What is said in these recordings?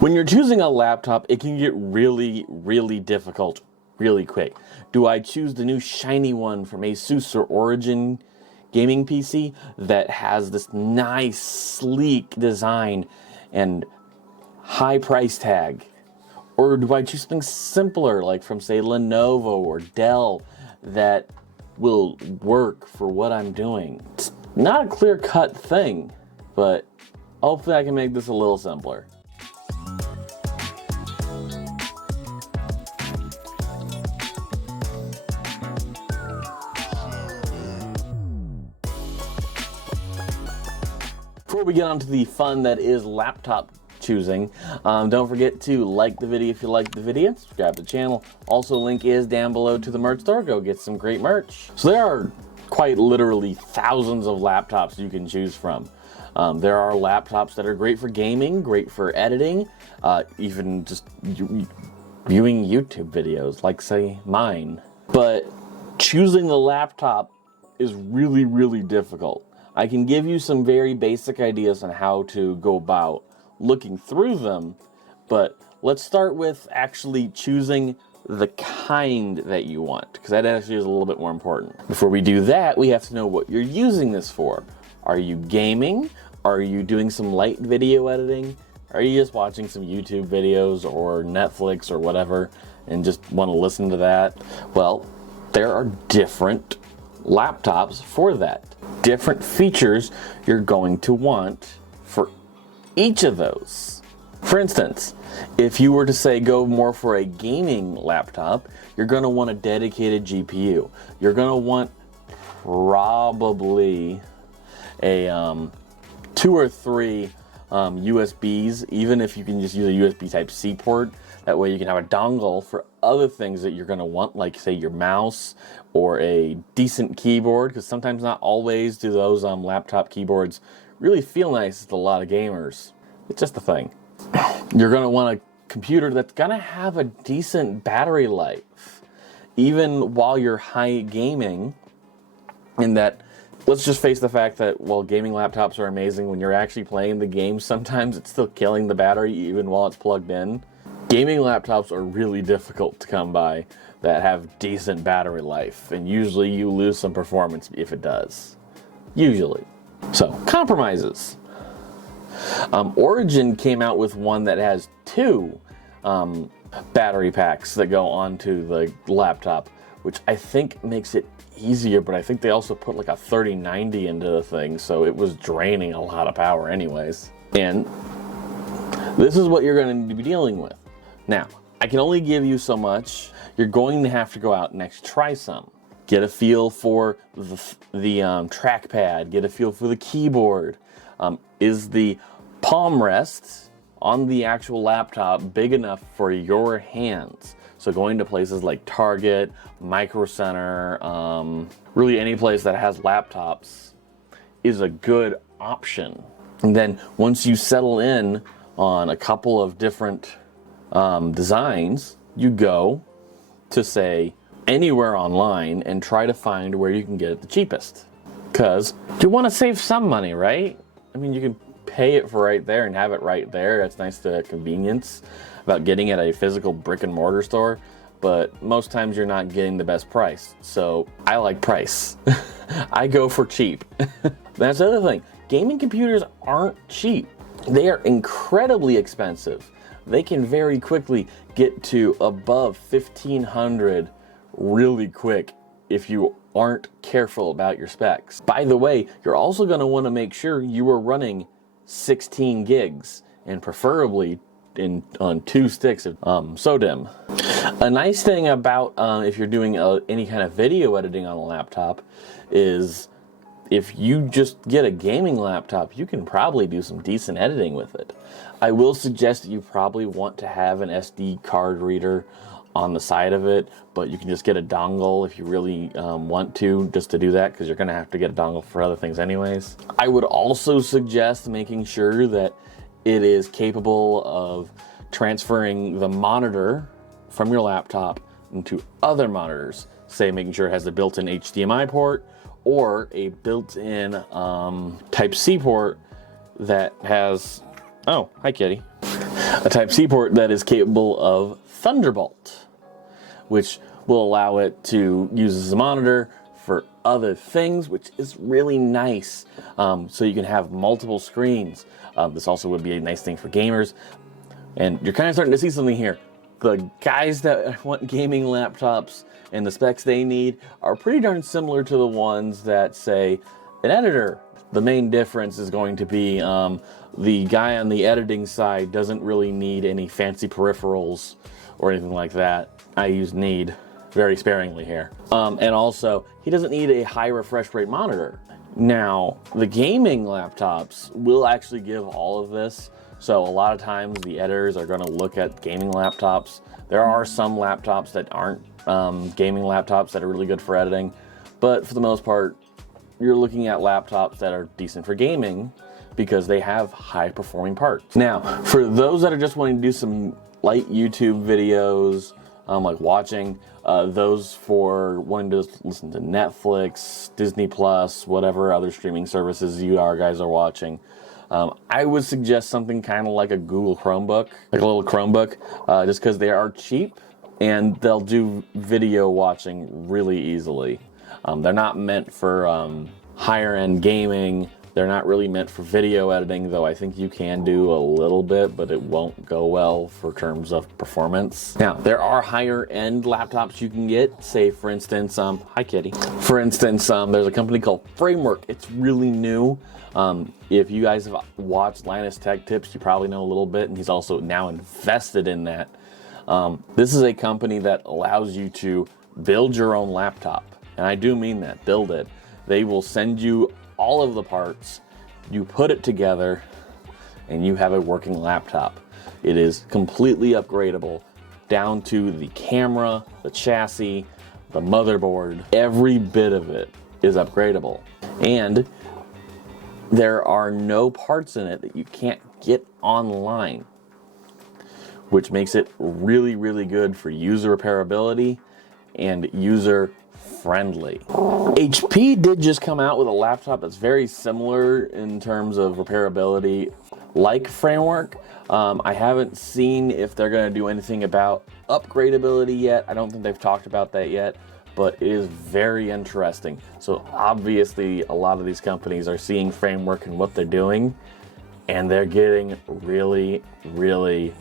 When you're choosing a laptop, it can get really, really difficult really quick. Do I choose the new shiny one from Asus or Origin gaming PC that has this nice, sleek design and high price tag? Or do I choose something simpler, like from, say, Lenovo or Dell, that will work for what I'm doing? It's not a clear-cut thing, but hopefully I can make this a little simpler. Before we get on to the fun that is laptop choosing, don't forget to like the video if you like the video, subscribe to the channel. Also, link is down below to the merch store. Go get some great merch. So there are quite literally thousands of laptops you can choose from. There are laptops that are great for gaming, great for editing, even just viewing YouTube videos, like say mine. But choosing the laptop is really, really difficult. I can give you some very basic ideas on how to go about looking through them, but let's start with actually choosing the kind that you want, because that actually is a little bit more important. Before we do that, we have to know what you're using this for. Are you gaming? Are you doing some light video editing? Are you just watching some YouTube videos or Netflix or whatever and just want to listen to that? Well, there are different laptops for that. Different features you're going to want for each of those. For instance, if you were to say go more for a gaming laptop, you're going to want a dedicated GPU. You're going to want probably a 2 or 3 USBs, even if you can just use a USB Type-C port. That way you can have a dongle for other things that you're going to want, like say your mouse or a decent keyboard, because sometimes, not always, do those laptop keyboards really feel nice to a lot of gamers. It's just a thing. You're going to want a computer that's going to have a decent battery life, even while you're high gaming, in that, let's just face the fact that while gaming laptops are amazing, when you're actually playing the game, sometimes it's still killing the battery even while it's plugged in. Gaming laptops are really difficult to come by that have decent battery life, and usually you lose some performance if it does. Usually. So, compromises. Origin came out with one that has 2 battery packs that go onto the laptop, which I think makes it easier, but I think they also put like a 3090 into the thing, so it was draining a lot of power anyways. And this is what you're going to need to be dealing with. Now, I can only give you so much. You're going to have to go out and actually try some. Get a feel for the trackpad, get a feel for the keyboard. Is the palm rest on the actual laptop big enough for your hands? So going to places like Target, Micro Center, really any place that has laptops is a good option. And then once you settle in on a couple of different designs, you go to, say, anywhere online and try to find where you can get it the cheapest. Because you want to save some money, right? I mean, you can pay it for right there and have it right there. That's nice to convenience about getting at a physical brick and mortar store, but most times you're not getting the best price. So I like price. I go for cheap. That's the other thing. Gaming computers aren't cheap. They are incredibly expensive. They can very quickly get to above $1,500 really quick if you aren't careful about your specs. By the way, you're also going to want to make sure you are running 16 gigs and preferably on 2 sticks of SODIMM. A nice thing about if you're doing any kind of video editing on a laptop is if you just get a gaming laptop, you can probably do some decent editing with it. I will suggest that you probably want to have an SD card reader on the side of it, but you can just get a dongle if you really want to, just to do that, because you're going to have to get a dongle for other things anyways. I would also suggest making sure that it is capable of transferring the monitor from your laptop into other monitors, say making sure it has a built-in HDMI port or a built-in Type-C port that has, oh, hi kitty, A Type-C port that is capable of Thunderbolt, which will allow it to use as a monitor for other things, which is really nice. So you can have multiple screens. This also would be a nice thing for gamers. And you're kind of starting to see something here. The guys that want gaming laptops and the specs they need are pretty darn similar to the ones that say an editor. The main difference is going to be the guy on the editing side doesn't really need any fancy peripherals or anything like that. I use need very sparingly here. And also, he doesn't need a high refresh rate monitor. Now, the gaming laptops will actually give all of this. So a lot of times the editors are going to look at gaming laptops. There are some laptops that aren't gaming laptops that are really good for editing. But for the most part, you're looking at laptops that are decent for gaming because they have high performing parts. Now, for those that are just wanting to do some light YouTube videos, like watching, those for wanting to listen to Netflix, Disney Plus, whatever other streaming services you guys are watching, I would suggest something kind of like a Google Chromebook, like a little Chromebook, just because they are cheap and they'll do video watching really easily. They're not meant for higher end gaming. They're not really meant for video editing, though I think you can do a little bit, but it won't go well for terms of performance. Now, there are higher end laptops you can get, say for instance, hi kitty. For instance, there's a company called Framework. It's really new. If you guys have watched Linus Tech Tips, you probably know a little bit, and he's also now invested in that. This is a company that allows you to build your own laptop. And I do mean that, build it. They will send you all of the parts, you put it together, and you have a working laptop. It is completely upgradable down to the camera, the chassis, the motherboard. Every bit of it is upgradable. And there are no parts in it that you can't get online, which makes it really, really good for user repairability and user friendly. HP did just come out with a laptop that's very similar in terms of repairability, like Framework. I haven't seen if they're going to do anything about upgradability yet. I don't think they've talked about that yet, but it is very interesting. So obviously a lot of these companies are seeing Framework and what they're doing, and they're getting really, really,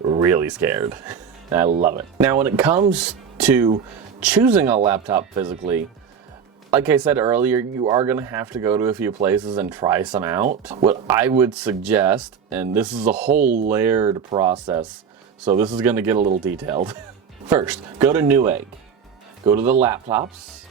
really scared. And I love it. Now, when it comes to choosing a laptop physically, like I said earlier, you are going to have to go to a few places and try some out. What I would suggest, and this is a whole layered process, so this is going to get a little detailed. First, go to Newegg. Go to the laptops,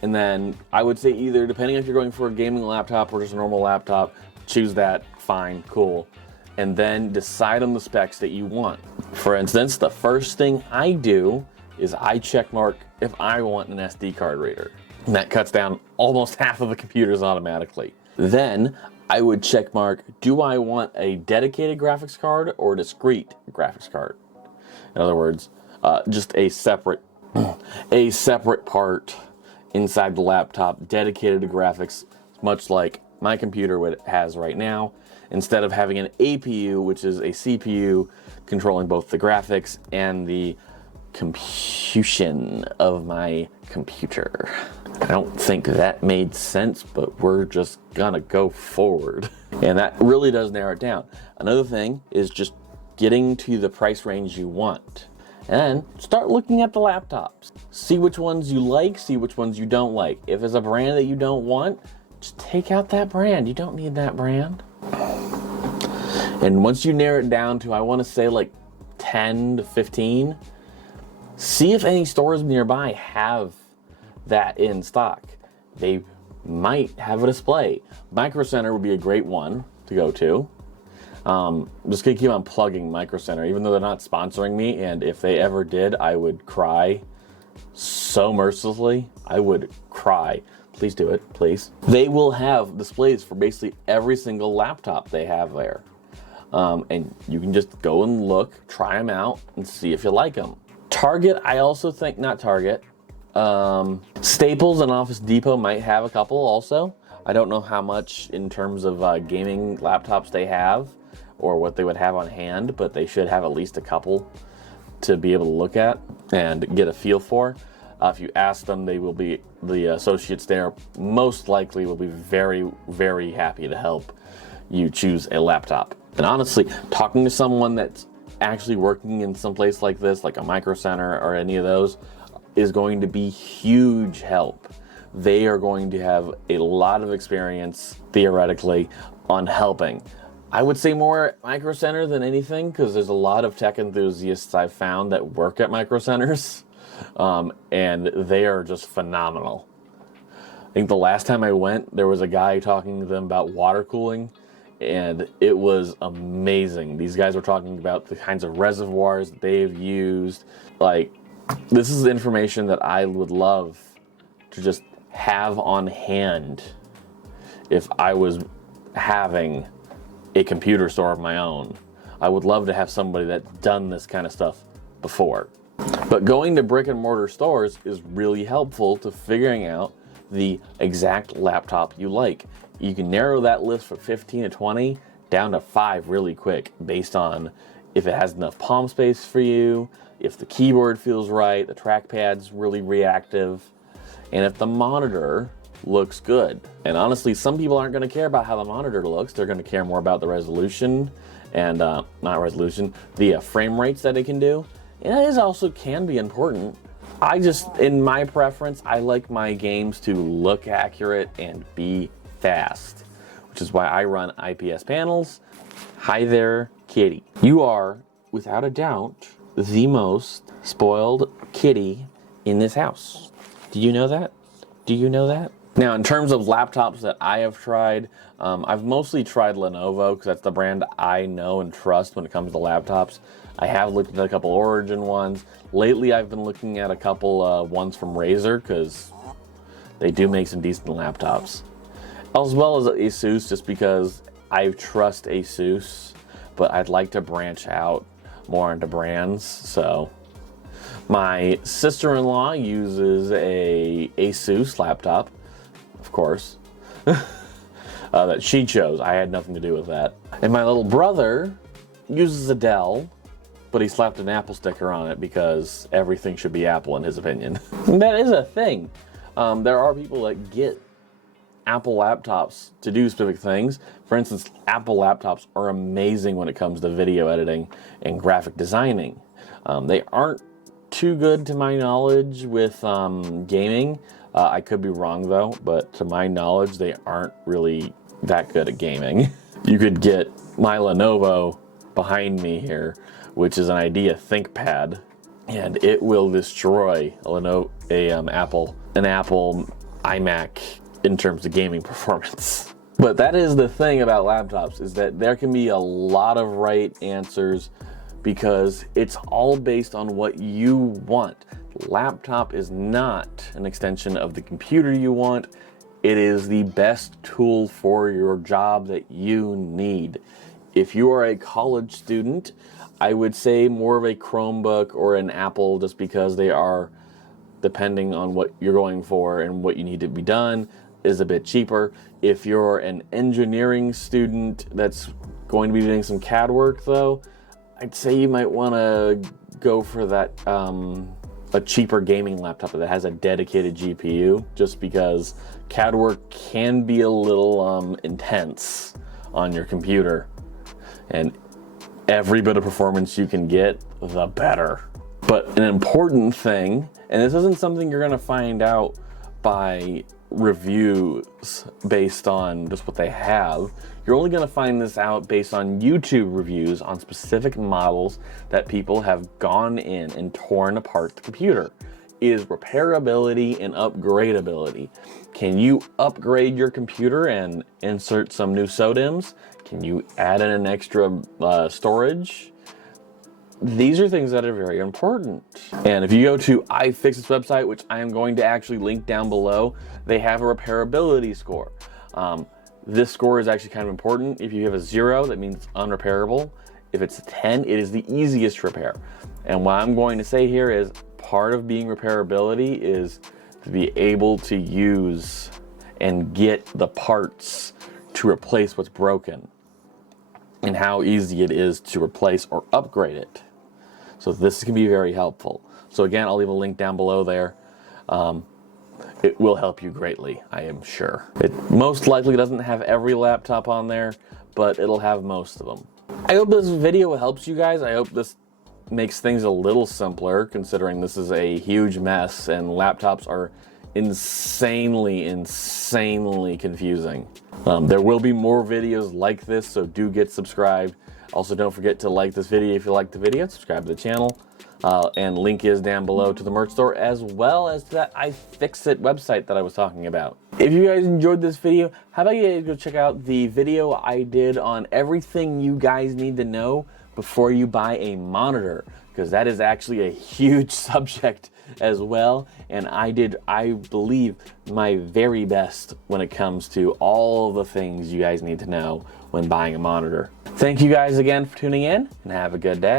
and then I would say either, depending if you're going for a gaming laptop or just a normal laptop, choose that, fine, cool. And then decide on the specs that you want. For instance, the first thing I do is I check mark if I want an SD card reader. And that cuts down almost half of the computers automatically. Then I would check mark, do I want a dedicated graphics card or a discrete graphics card? In other words, just a separate part inside the laptop dedicated to graphics, much like my computer has right now. Instead of having an APU, which is a CPU controlling both the graphics and the computation of my computer. I don't think that made sense, but we're just gonna go forward. And that really does narrow it down. Another thing is just getting to the price range you want. And start looking at the laptops. See which ones you like, see which ones you don't like. If it's a brand that you don't want, just take out that brand. You don't need that brand. And once you narrow it down to, I want to say like 10 to 15, see if any stores nearby have that in stock. They might have a display. Micro Center would be a great one to go to. I'm just gonna keep on plugging Micro Center, even though they're not sponsoring me, and if they ever did, I would cry so mercilessly. I would cry. Please do it, please. They will have displays for basically every single laptop they have there. And you can just go and look, try them out, and see if you like them. Target, I also think, not Target, Staples and Office Depot might have a couple also. I don't know how much in terms of gaming laptops they have, or what they would have on hand, but they should have at least a couple to be able to look at and get a feel for. If you ask them, the associates there most likely will be very, very happy to help you choose a laptop. And honestly, talking to someone that's actually working in some place like this, like a Micro Center or any of those, is going to be huge help. They are going to have a lot of experience, theoretically, on helping. I would say more at Micro Center than anything, because there's a lot of tech enthusiasts I've found that work at Micro Centers, and they are just phenomenal. I think the last time I went, there was a guy talking to them about water cooling, and it was amazing. These guys were talking about the kinds of reservoirs that they've used. Like, this is information that I would love to just have on hand if I was having a computer store of my own. I would love to have somebody that's done this kind of stuff before. But going to brick and mortar stores is really helpful to figuring out the exact laptop you like. You can narrow that list from 15 to 20 down to 5 really quick, based on if it has enough palm space for you, if the keyboard feels right, the trackpad's really reactive, and if the monitor looks good. And honestly, some people aren't going to care about how the monitor looks. They're going to care more about the resolution and the frame rates that it can do. And that is also can be important. In my preference, I like my games to look accurate and be fast, which is why I run IPS panels. Hi there, kitty. You are, without a doubt, the most spoiled kitty in this house. Do you know that? Do you know that? Now, in terms of laptops that I have tried, I've mostly tried Lenovo because that's the brand I know and trust when it comes to laptops. I have looked at a couple Origin ones. Lately, I've been looking at a couple ones from Razer because they do make some decent laptops. As well as Asus, just because I trust Asus, but I'd like to branch out more into brands. So my sister-in-law uses a Asus laptop, of course, that she chose. I had nothing to do with that. And my little brother uses a Dell, but he slapped an Apple sticker on it because everything should be Apple in his opinion. That is a thing. There are people that get Apple laptops to do specific things. For instance, Apple laptops are amazing when it comes to video editing and graphic designing. They aren't too good to my knowledge with gaming. I could be wrong though, but to my knowledge, they aren't really that good at gaming. You could get my Lenovo behind me here, which is an Idea ThinkPad, and it will destroy an Apple iMac in terms of gaming performance. But that is the thing about laptops, is that there can be a lot of right answers because it's all based on what you want. Laptop is not an extension of the computer you want. It is the best tool for your job that you need. If you are a college student, I would say more of a Chromebook or an Apple, just because they are, depending on what you're going for and what you need to be done, is a bit cheaper. If you're an engineering student that's going to be doing some CAD work though, I'd say you might want to go for that a cheaper gaming laptop that has a dedicated GPU, just because CAD work can be a little intense on your computer, and every bit of performance you can get, the better. But an important thing, and this isn't something you're going to find out by reviews based on just what they have. You're only going to find this out based on YouTube reviews on specific models that people have gone in and torn apart the computer, is repairability and upgradability. Can you upgrade your computer and insert some new SODIMMs? Can you add in an extra storage? These are things that are very important. And if you go to iFixit's website, which I am going to actually link down below, they have a repairability score. This score is actually kind of important. If you have a 0, that means it's unrepairable. If it's a 10, it is the easiest repair. And what I'm going to say here is part of being repairability is to be able to use and get the parts to replace what's broken. and how easy it is to replace or upgrade it. So this can be very helpful. So again, I'll leave a link down below there. It will help you greatly, I am sure. It most likely doesn't have every laptop on there, but it'll have most of them. I hope this video helps you guys. I hope this makes things a little simpler, considering this is a huge mess and laptops are insanely confusing. There will be more videos like this, so do get subscribed. Also, don't forget to like this video if you like the video, subscribe to the channel, and link is down below to the merch store, as well as to that iFixit website that I was talking about. If you guys enjoyed this video, how about you guys go check out the video I did on everything you guys need to know before you buy a monitor, because that is actually a huge subject as well, and I believe, my very best when it comes to all the things you guys need to know when buying a monitor. Thank you guys again for tuning in, and have a good day.